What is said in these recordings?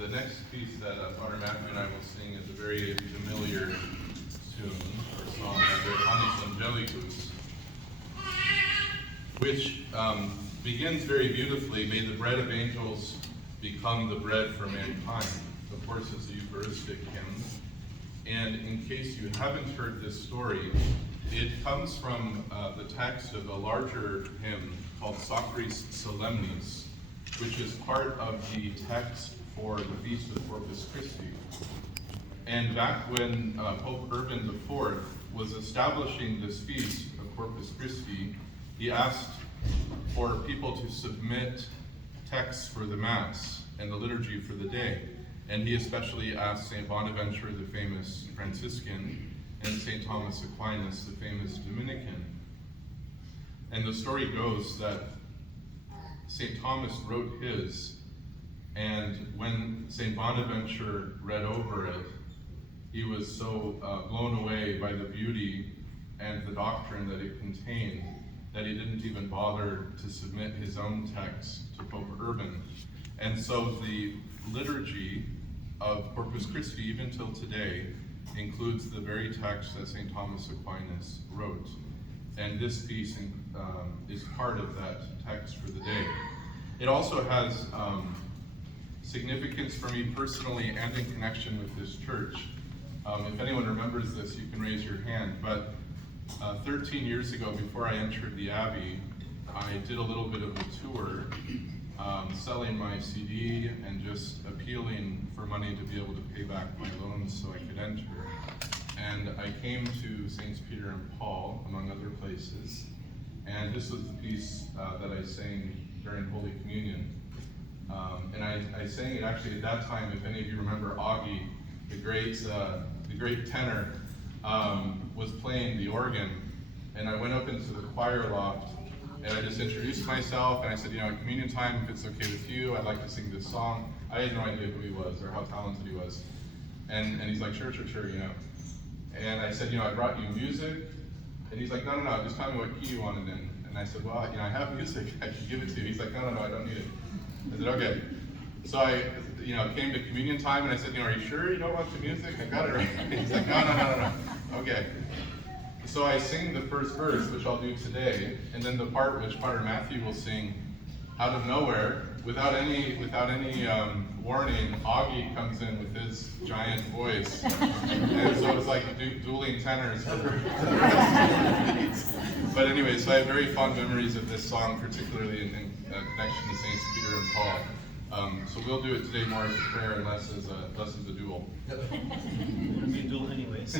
The next piece that Frater Matthew and I will sing is a very familiar tune, or song, Anis Angelicus, which begins very beautifully, may the bread of angels become the bread for mankind. Of course, it's a Eucharistic hymn. And in case you haven't heard this story, it comes from the text of a larger hymn called Sacris Solemnis, which is part of the text for the Feast of Corpus Christi. And back when Pope Urban IV was establishing this feast of Corpus Christi, he asked for people to submit texts for the Mass and the liturgy for the day. And he especially asked St. Bonaventure, the famous Franciscan, and St. Thomas Aquinas, the famous Dominican. And the story goes that St. Thomas wrote his, and when St. Bonaventure read over it, he was so blown away by the beauty and the doctrine that it contained that he didn't even bother to submit his own text to Pope Urban. And so the liturgy of Corpus Christi, even till today, includes the very text that St. Thomas Aquinas wrote. And this piece is part of that text for the day. It also has significance for me personally and in connection with this church. If anyone remembers this, you can raise your hand. But 13 years ago, before I entered the Abbey, I did a little bit of a tour, selling my CD and just appealing for money to be able to pay back my loans so I could enter. And I came to Saints Peter and Paul, among other places, and this was the piece that I sang during Holy Communion. And I sang it actually at that time, if any of you remember Augie, the great tenor, was playing the organ. And I went up into the choir loft and I just introduced myself and I said, at communion time, if it's okay with you, I'd like to sing this song. I had no idea who he was or how talented he was. And he's like, sure. And I said, I brought you music. And he's like, no, just tell me what key you wanted in. And I said, well, I have music, I can give it to you. He's like, no, I don't need it. I said, okay. So I, came to communion time and I said, are you sure you don't want the music? I got it right. He's like, no. Okay. So I sing the first verse, which I'll do today, and then the part which Frater Matthew will sing out of nowhere, without any warning, Augie comes in with his giant voice. And so it's like dueling tenors. But anyway, so I have very fond memories of this song, particularly in connection to Saints Peter and Paul. So we'll do it today more as a prayer and less as a duel. It'll be a duel anyways.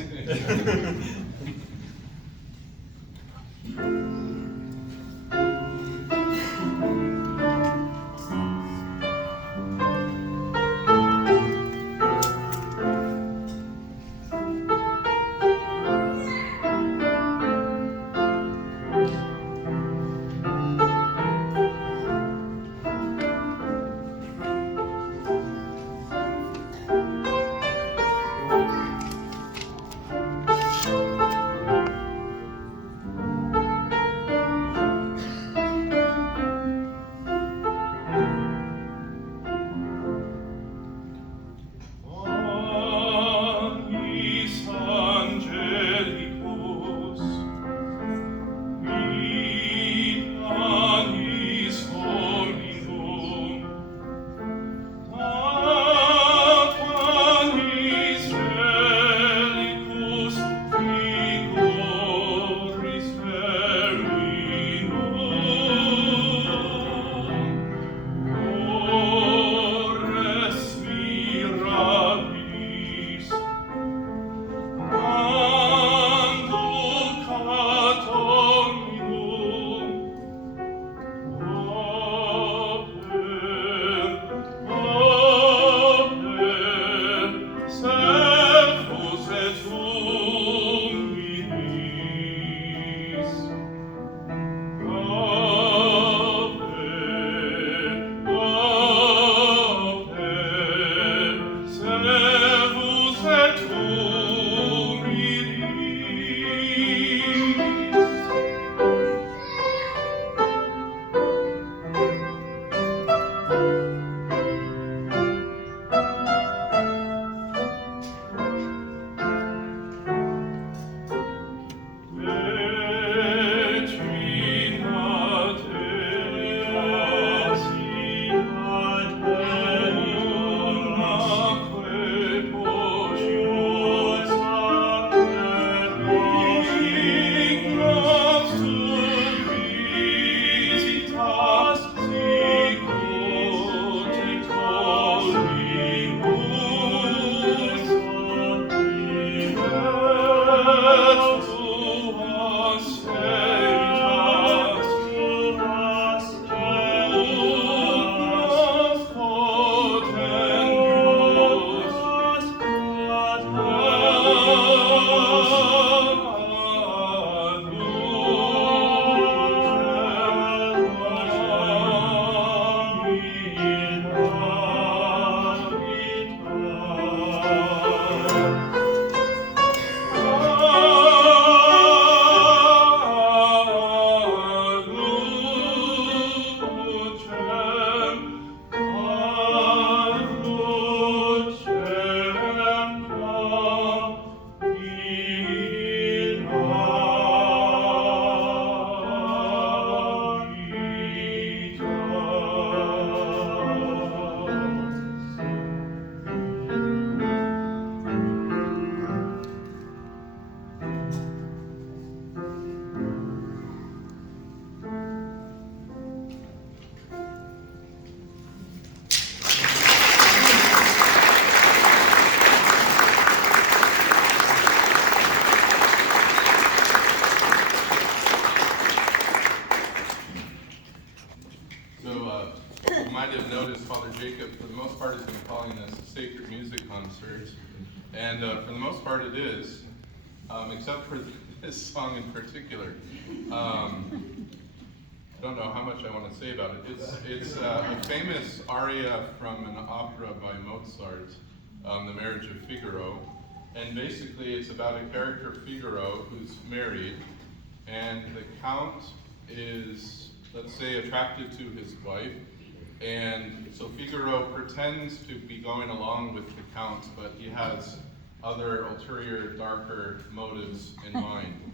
calling this a sacred music concert, and for the most part it is, except for this song in particular. I don't know how much I want to say about it. It's a famous aria from an opera by Mozart, The Marriage of Figaro, and basically it's about a character, Figaro, who's married, and the count is, let's say, attracted to his wife, and so Figaro pretends to be going along with the count, but he has other ulterior, darker motives in mind.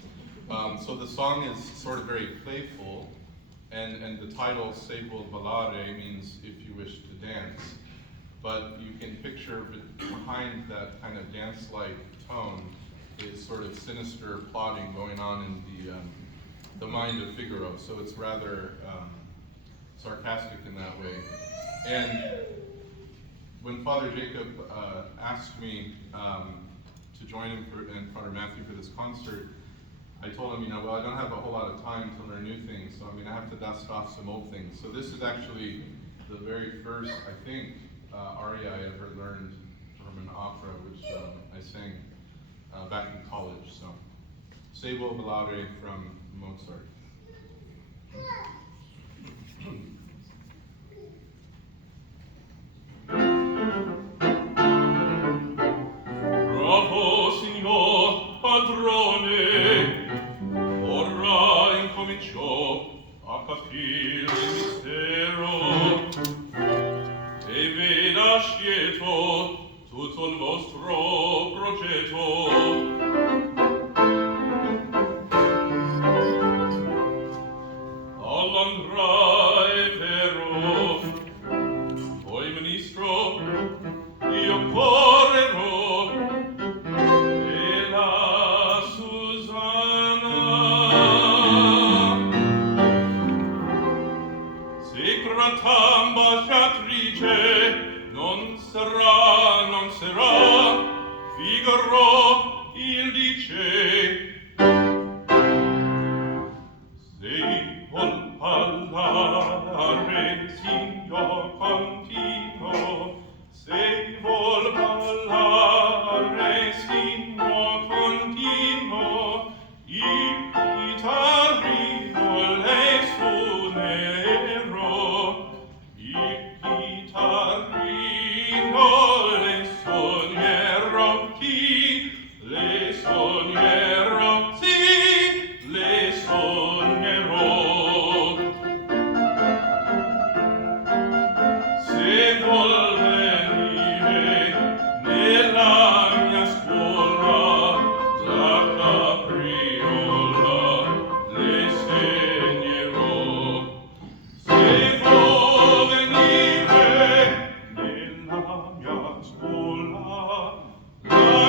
So the song is sort of very playful, and the title, Se vuol ballare, means if you wish to dance. But you can picture behind that kind of dance-like tone is sort of sinister plotting going on in the mind of Figaro. So it's rather sarcastic in that way. And when Father Jacob asked me to join him and Father Matthew for this concert, I told him, well, I don't have a whole lot of time to learn new things, so I'm going to have to dust off some old things. So this is actually the very first, I think, aria I ever learned from an opera, which I sang back in college. So, Se vuol ballare from Mozart. Bravo, signor padrone, ora incominciò a capire il mistero, e veda scieto tutto il vostro progetto. All'andrà è vero, poi ministro, io correrò, e la Susanna secreta ambasciatrice non sarà, Figaro il dice. Se vuol ballare, signor continuo, se vuol ballare, signor continuo, il chitarrino le suonerò, il chitarrino le suonerò, chi le suonerò, sì, le suonerò. Se vuol venire nella mia scuola, la capriola le segnerò. Se vuol venire nella mia scuola, la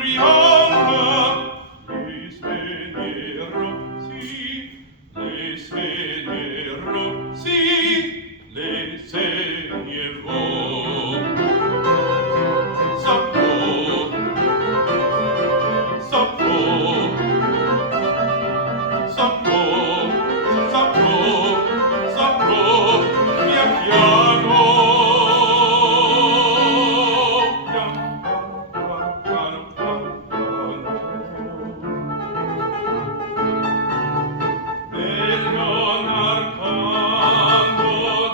capriola le segnerò, sì, le segnerò, sì, le segnerò. Saprò, saprò, saprò, saprò, saprò, pian piano, pian piano, pian piano. Meglio narcando,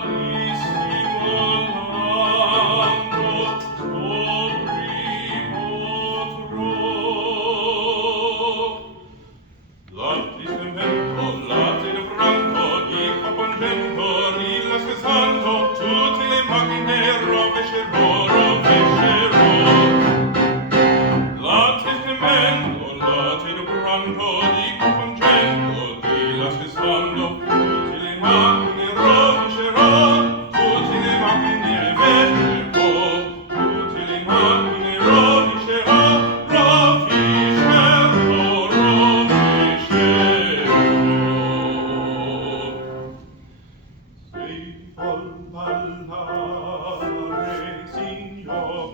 dissimulando, scoprimo l'arte del branco, di capongento, rilassando, tutte le macchine rovescerò. L'arte del branco, di capongento, rilassando, tutte le macchine rovescerò, tutte le macchine rovescerò, tutte le macchine rovescerò, Se vuol ballare, signor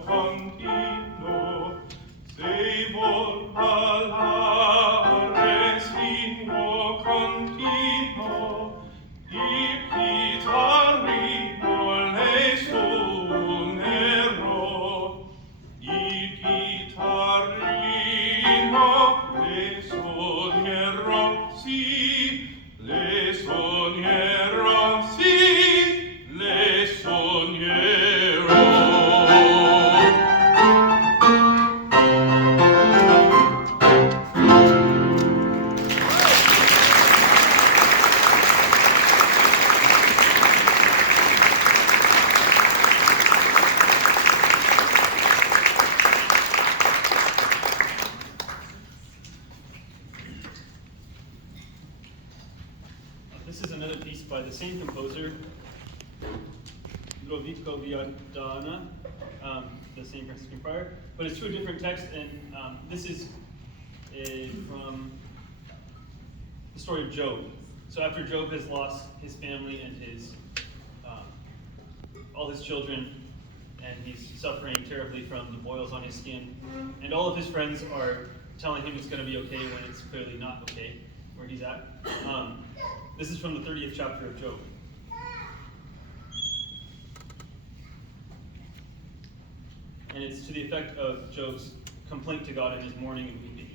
the same composer, Viadana, the same Franciscan friar, but it's to a different text, and this is from the story of Job. So after Job has lost his family and his all his children, and he's suffering terribly from the boils on his skin, and all of his friends are telling him it's going to be okay when it's clearly not okay where he's at. This is from the 30th chapter of Job. And it's to the effect of Job's complaint to God in his mourning and weeping.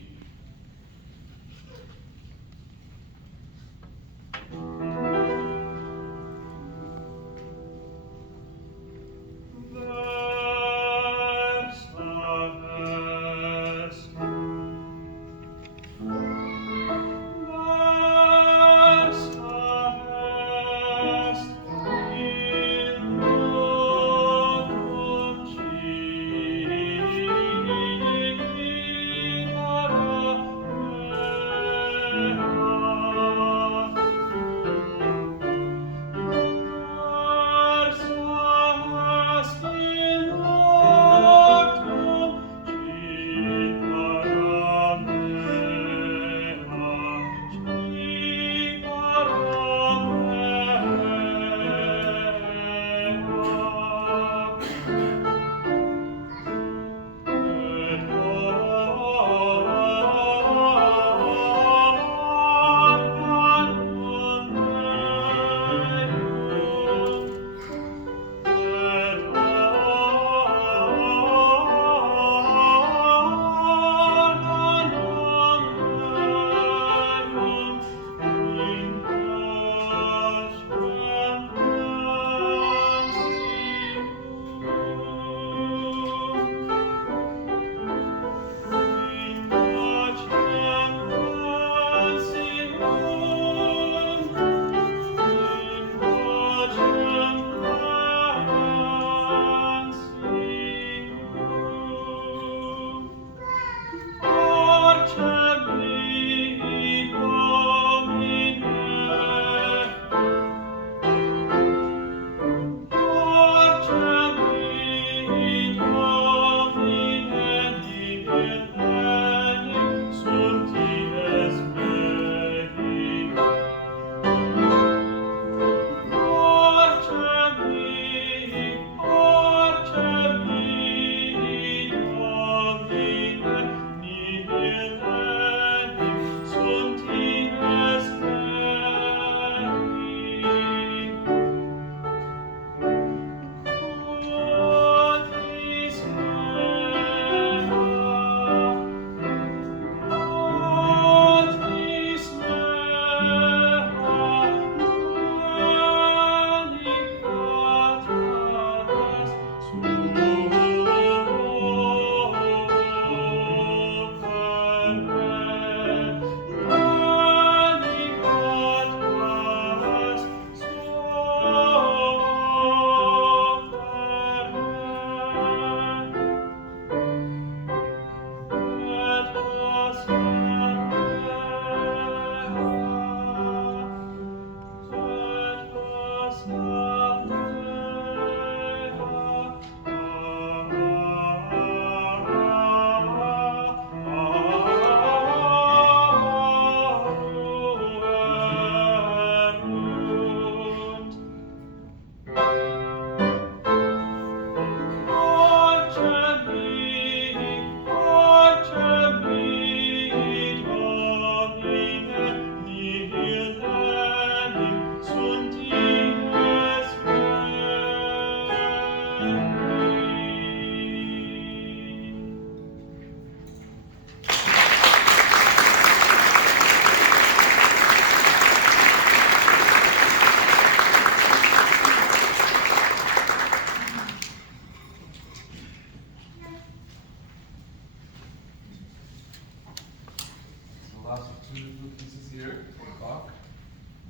Bach.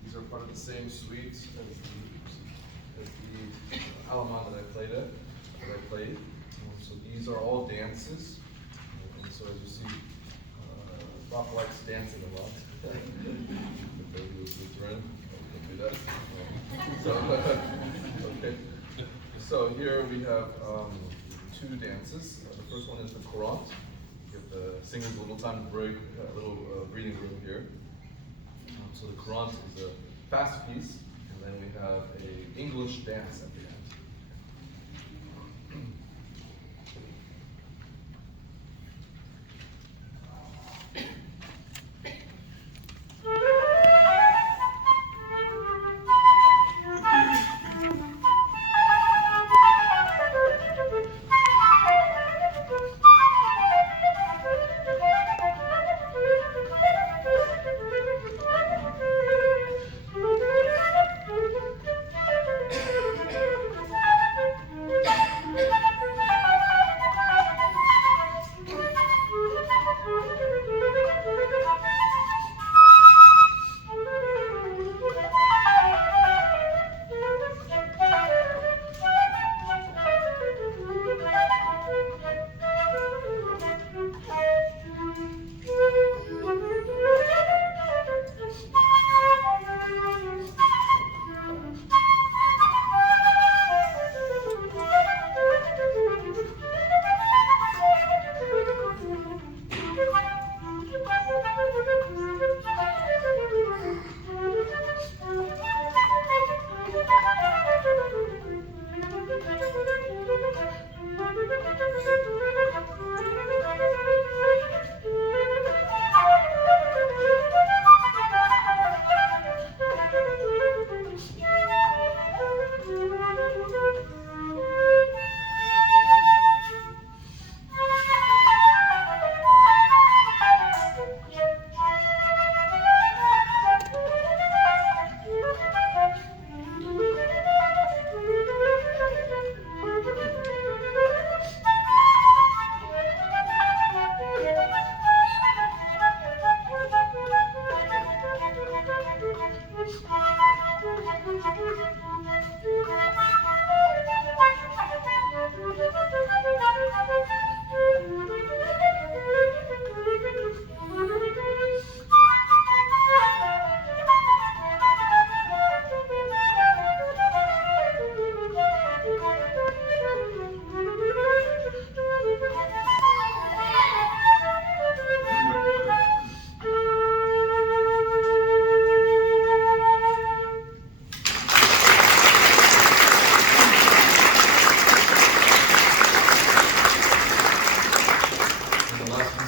These are part of the same suite as the Allemande that I played. So these are all dances. And so as you see, Bach likes dancing a lot. He was Lutheran. do that. So, okay. So here we have two dances. The first one is the courant. Give the singers a little time to break, a little breathing room here. So the courant is a fast piece, and then we have a English dance at the end.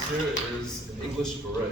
Here is an English beret.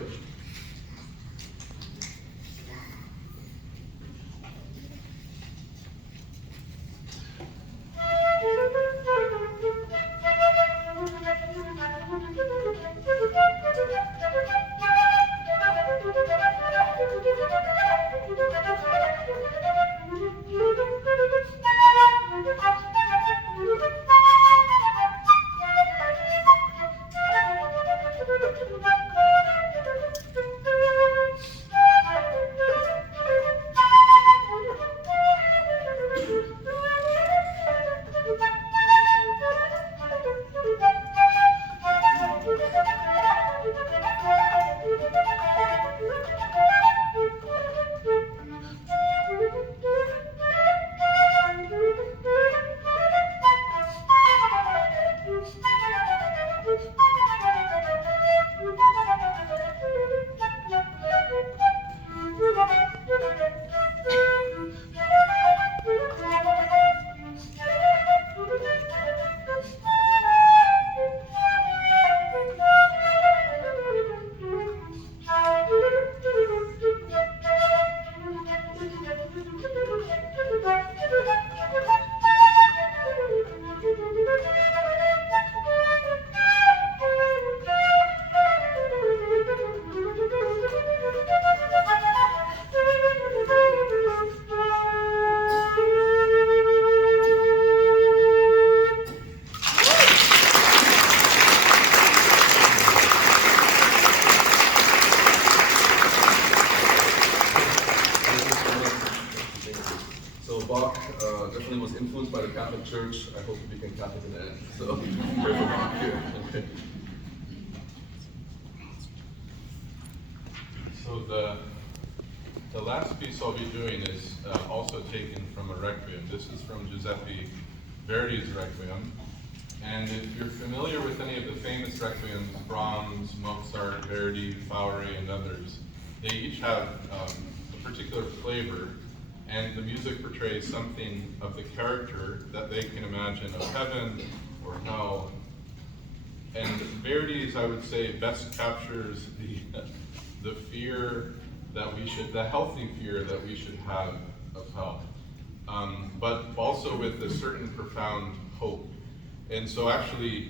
Bach definitely was influenced by the Catholic Church. I hope he became Catholic in the end. So, pray for Bach here. Okay. So the The last piece I'll be doing is also taken from a requiem. This is from Giuseppe Verdi's Requiem. And if you're familiar with any of the famous requiems, Brahms, Mozart, Verdi, Fauré, and others, they each have a particular flavor, and the music portrays something of the character that they can imagine of heaven or hell. And Verdi's, I would say, best captures the fear that we should, the healthy fear that we should have of hell, but also with a certain profound hope. And so actually,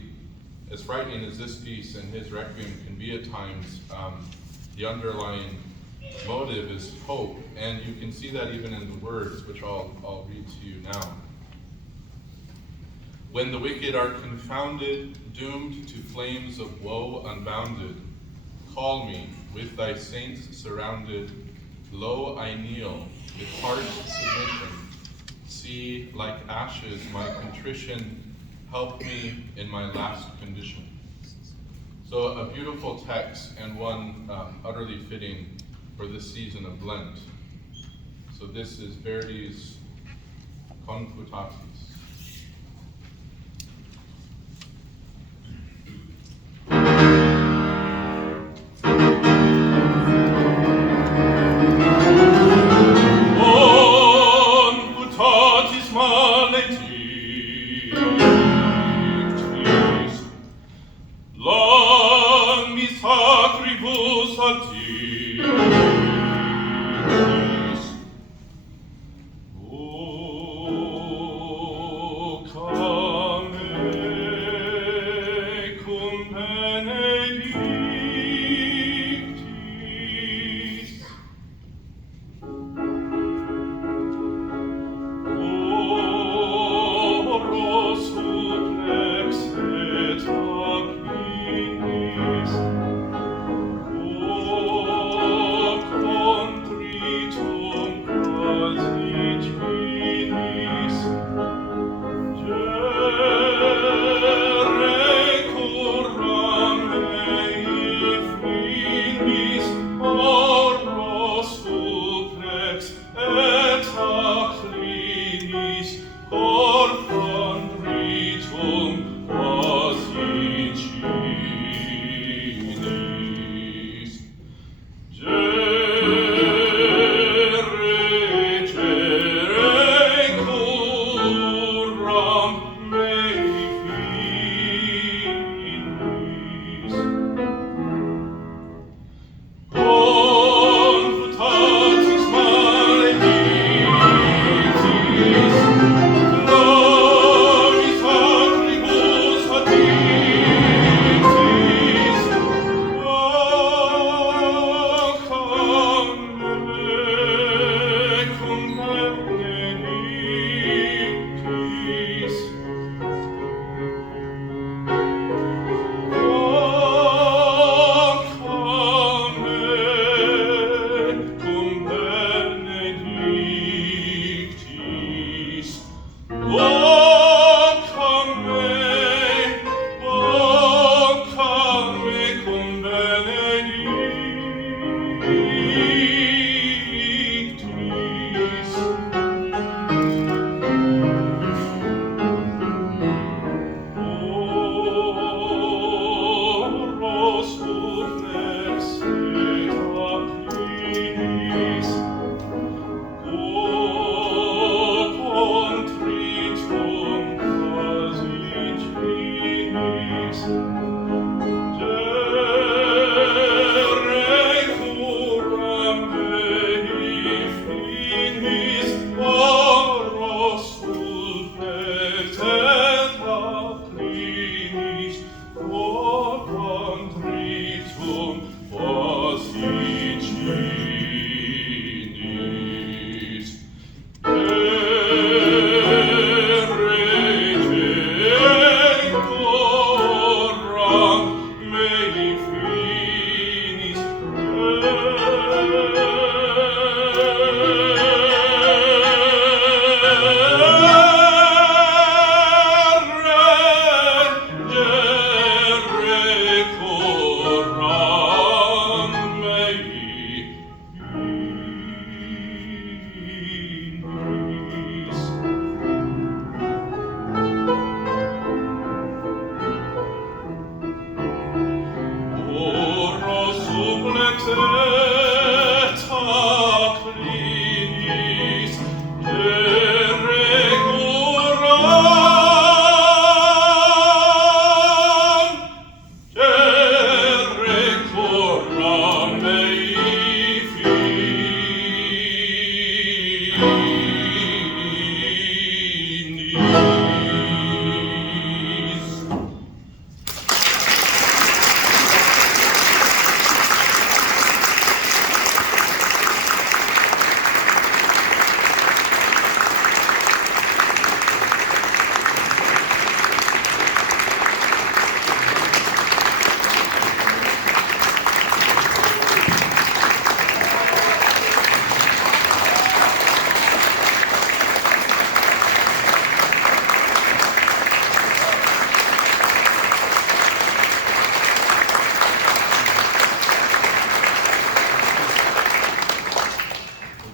as frightening as this piece and his Requiem can be at times, the underlying motive is hope, and you can see that even in the words, which I'll read to you now. When the wicked are confounded, doomed to flames of woe unbounded, call me, with thy saints surrounded, lo I kneel, with heart submission. See, like ashes, my contrition, help me in my last condition. So a beautiful text and one utterly fitting for this season of Lent. So this is Verdi's Confutatis.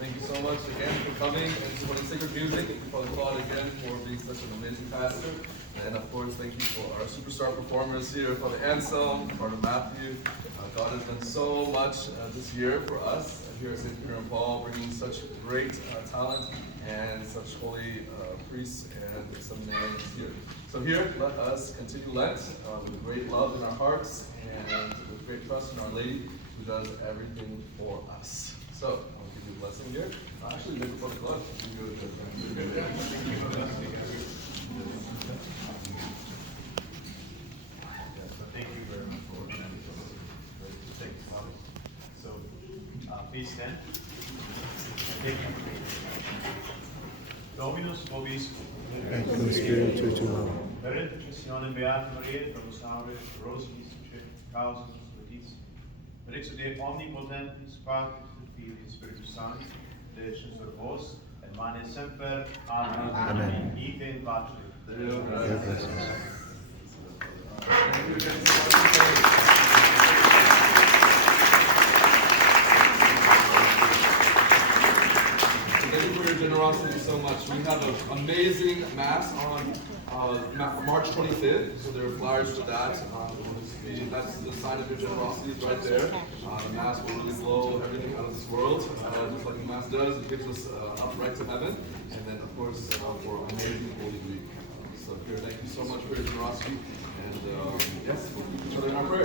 Thank you so much again for coming and supporting Sacred Music. Thank you, Father Claude, again for being such an amazing pastor. And of course, thank you for our superstar performers here, Father Anselm, Father Matthew. God has done so much this year for us here at St. Peter and Paul, bringing such great talent and such holy priests and seminarians here. So here, let us continue Lent with great love in our hearts and with great trust in Our Lady, who does everything for us. So, I'll give you a blessing here. Actually, maybe for the club. Thank you very much for organizing this. Thank you, Father. So, please stand. Thank you. Dominus vobiscum. Et cum spiritu tuo. Per intercessionem Beata Maria, pro salve, Rosalis, causa nostra per exude omnipotentis, Patris et Filii, Spiritus Sancti, descens sur vos, et mane semper. Amen. Amen. Ite in pace. Deo gratias. Thank you for your generosity so much. We have an amazing Mass on March 25th, so there are flyers for that. That's the sign of your generosity is right there. The Mass will really blow everything out of this world, just like the Mass does. It gives us up right to heaven, and then of course for amazing Holy Week. So here, thank you so much for your generosity, and yes, we'll keep each other in our prayers.